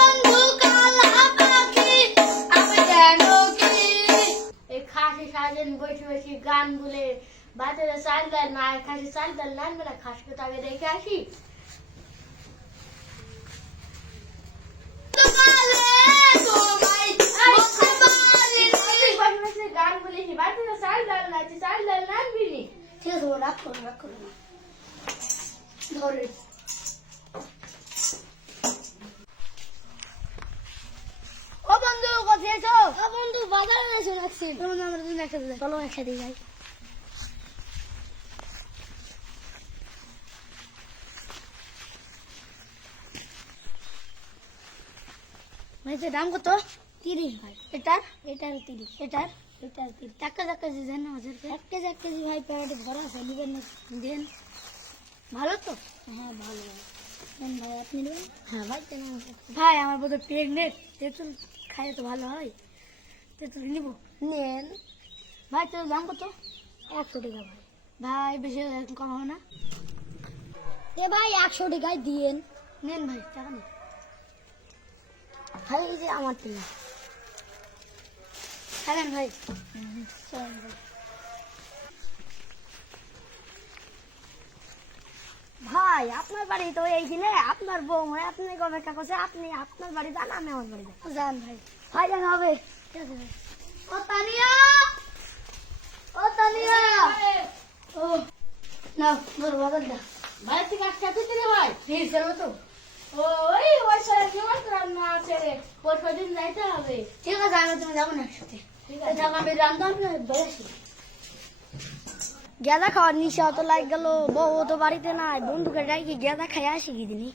বন্ধু কালা পাখি আমি যেন কি এই খাসি সারাদিন বসে বসে গান বলে বাচ্চারা চাল ডাল না খাসি চাল ডাল না আনবে না খাসকে তো আগে রেখে আসি গান বলেছি বাচ্চারা চাল ডাল না চাল ডাল না আনবি নি ঠিক আছে রাখো রাখো ধরে ও বন্ধু কোথায় আছো ও বন্ধু বাজারে এসে রাখছি বন্ধু আমরা দুজন একসাথে যাই চলো একসাথে যাই ভাইছে দাম কত 30 ভাই এটার 30 এটার 30 টাকা টাকা যে জানো হাজার এক কেজি ভাই প্যাকেটে ভরা আছে নিবেন না দেন ভালো তো হ্যাঁ ভালো দেন ভাই আপনি নেবেন হ্যাঁ ভাই কেন ভাই আমার বোধ প্রেগনেন্ট তেঁতুল খাইলে তো ভালো হয় তেঁতুল নিব নেন ভাই তোর দাম কত 100 টাকা ভাই ভাই বেশি কম হবে না এ ভাই 100 টাকায় দিয়েন নেন ভাই টাকা নেন ভাই এই যে আমার টাকা চলেন ভাই চলেন ভাই ভাই আপনার বাড়ি তো এইখানে আপনার বউ হয় আপনি অপেক্ষা করছে আপনি আপনার বাড়ি যান আমি আমার বাড়ি যান ভাই ভাই যান হবে ঠিক আছে ভাই ও তানিয়া ও না তোর বাজার দা ভাই ঠিক আছে তুই রে ভাই ঠিক চলো তো ওই সারা কেমন রান্না আছে রে পরশু দিন যাইতে হবে ঠিক আছে আমি তুমি যাবো না একসাথে ঠিক আছে আমি রান্না বেশি গেঁদা খাওয়ার নিশা তো লাগ গেল বউ তো বাড়িতে নাই বন্ধুকে ডাকি গেঁদা খাই আসি কি দিনই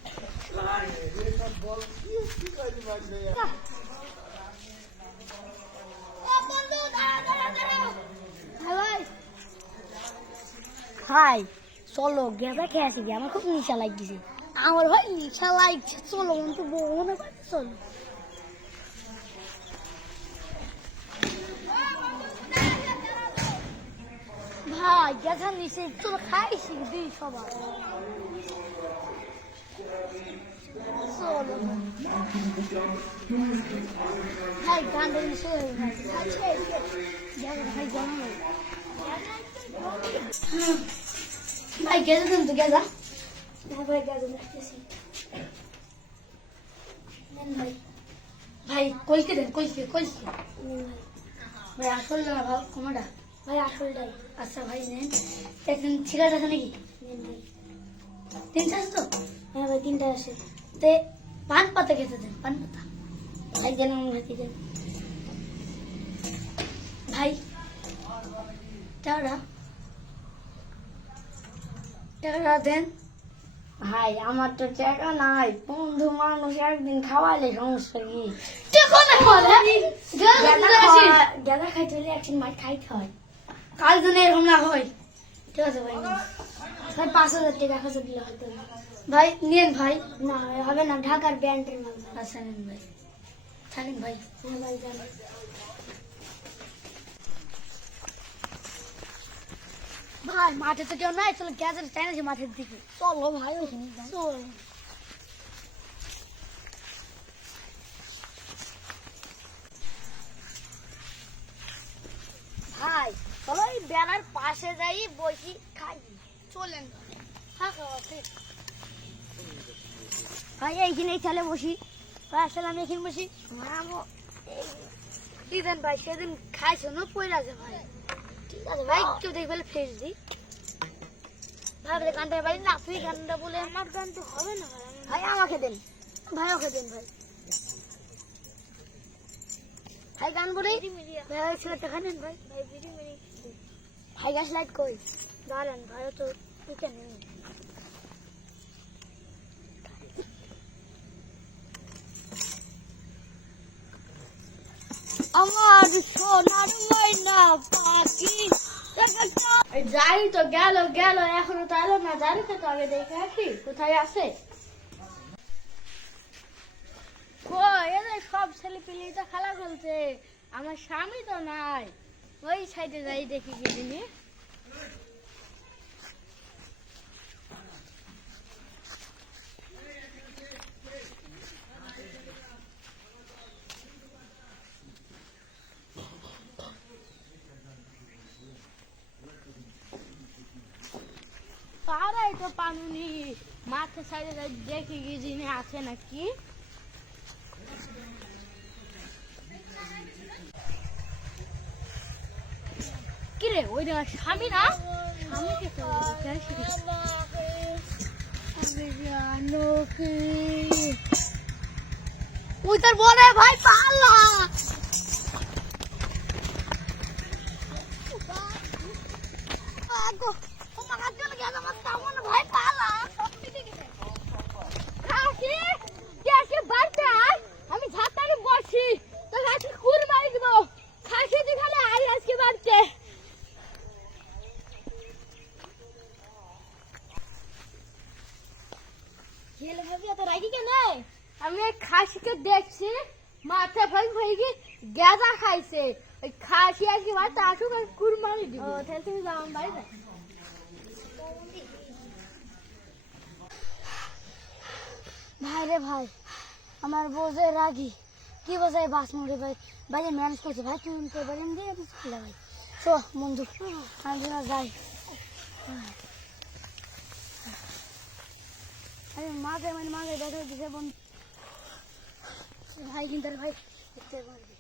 ভাই চলো গেঁদা খেয়ে আসি আমার খুব নিশা লাগছে আমার ভাই নিশা লাগছে চলো বন্ধু বউ মনে করছে চলো ভাই গেছা নিচে চলো খাইছি দিই সবাই চলো ভাই গান দিয়ে শুয়ে ভাই জানো ভাই গেছা দেন তো গেছা ভাই গেছা দেখতেছি ভাই ভাই কইকে দেন কইকে ভাই আসল না ভাই কমাটা ভাই আসলটাই আচ্ছা ভাই নেন এখন ছিলাট আছে নাকি নেন ভাই 3টা আছে তো হ্যাঁ ভাই 3টা আছে তে পান পাতা খেতে দেন পান পাতা ভাই দেন খেতে দেন ভাই টাকা দেন ভাই আমার তো টাকা নাই বন্ধু মানুষ একদিন খাওয়ালে সমস্যা কি গেঁদা খাইতে হলে একদিন মাছ খাইতে হয় কাল জন্য এরকম না হয় ঠিক আছে ভাই ভাই 5000 টাকা খরচ দিলে হয়তো ভাই নেন ভাই না হবে না ঢাকার ব্যান্ডের মাল আচ্ছা নেন ভাই থাকেন ভাই হ্যাঁ ভাই যান ভাই মাঠে তো কেউ নাই চলো গ্যাসের চাই না মাঠের দিকে চলো ভাই ওখানে চলো ভাই চলো এই বেড়ার পাশে যাই বসি খাই চলেন ভাই এইখানে চলে বসি ভাই আসলে আমি এখানে বসি দিন ভাই সেদিন খাইছো না পয়লা আছে ভাই ঠিক আছে ভাই কেউ দেখবে ফেস দিই ভাবলে গানটা বাড়ি না তুই গানটা বলে আমার গান তো হবে না ভাই আমাকে দেন ভাই ওকে দেন ভাই ভাই গান বলে ভাই ছেলেটা খানেন ভাই ভাই গাছ লাইট কই দাঁড়ান ভাই তো এখানে আমার সোনার ময়না পাখি যাই তো গেল এখনো তো এলো না জানি তো আগে দেখে আসি কোথায় আছে সব ছেলে পিলি তো খেলা খেলছে আমার স্বামী তো নাই ওই সাইডে যাই দেখি কি জিনিস এই তো পানুনি মাঠে সাইডে দেখি কি জিনিস আছে নাকি। কিরে ওই না স্বামী না স্বামীকে তো আমি জানো কি ওই তোর বলে ভাই পালা আগো তোমার কাছে গেল আমার তেমন ভাই পালা খাসি কে বাড়তে আয় আমি ঝাঁটারে বসি তো আজকে কুর মারি দেবো খাসি দেখালে আয় আজকে বাড়তে। খেলে ভাবি এত রাগি কেন? আমি এই খাসিকে দেখছি মাথা ভাই হয়ে গিয়ে গেঁদা খাইছে ওই খাসি আজকে বাড়তে আসুক আর কুর মারি দিব। তাহলে তুমি যাও আমার বাড়িতে। ভাই রে ভাই আমার বোঝে রাগি কি বোঝায় বাস মুড়ে ভাই বাইরে ম্যানেজ করছে ভাই তুমি তো বাড়ি দিয়ে ভাই চো বন্ধু আমি যেন যাই আমি মাঝে মাঝে দেখা দিছে বন্ধু ভাই কিন্তু ভাই দেখতে পারবি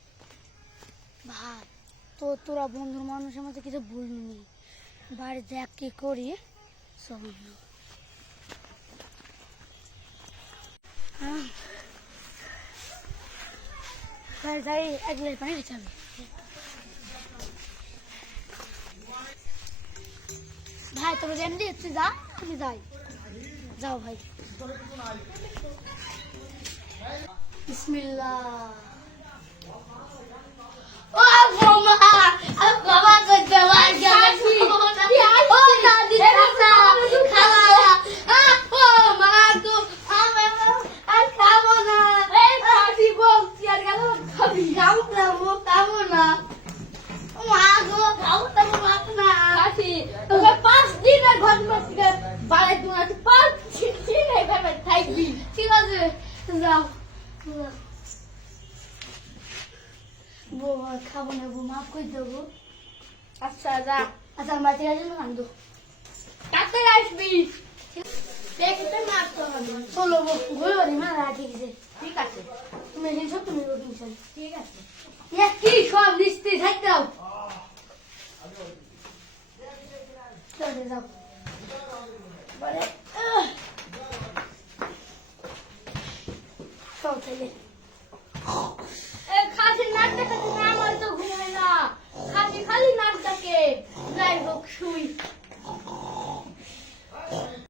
ভাই তো তোরা বন্ধুর মানুষের মধ্যে কিছু ভুলনি বাড়ি দেখ কি করি সব যাই এক লিটার পানি দিতে হবে ভাই তোমরা জানি তুই যা আমি যাই যাও ভাই বিসমিল্লাহ ও মামা আমি বাবা করতে পারি ও দাদি খালা ও মা তো আমি আর খাবো না এই খাসি বলছি আর গেল খাবি খাবো না মা গো খাবো না খাসি তোকে 5 দিনের ঘটনা থেকে বাড়াই দিন আছে 5 দিন এভাবে থাকবি। ঠিক আছে যাও বউ খাবো না বউ মাফ করে দেবো আচ্ছা যা আচ্ছা আমার ঠিক আছে না কান্দো কাতে আসবি দেখতে মারতো হবে চলো বউ ঘুরে বাড়ি মা ঠিক আছে ঠিক আছে তুমি টেনশন তুমি টেনশন ঠিক আছে কি সব লিস্টে থাকতে দাও চলে যাও বলে সব চলে এ খাসি নাক দেখাতে না আমার তো ঘুমায় না খাসি খালি নাক ডাকে যাই হোক শুই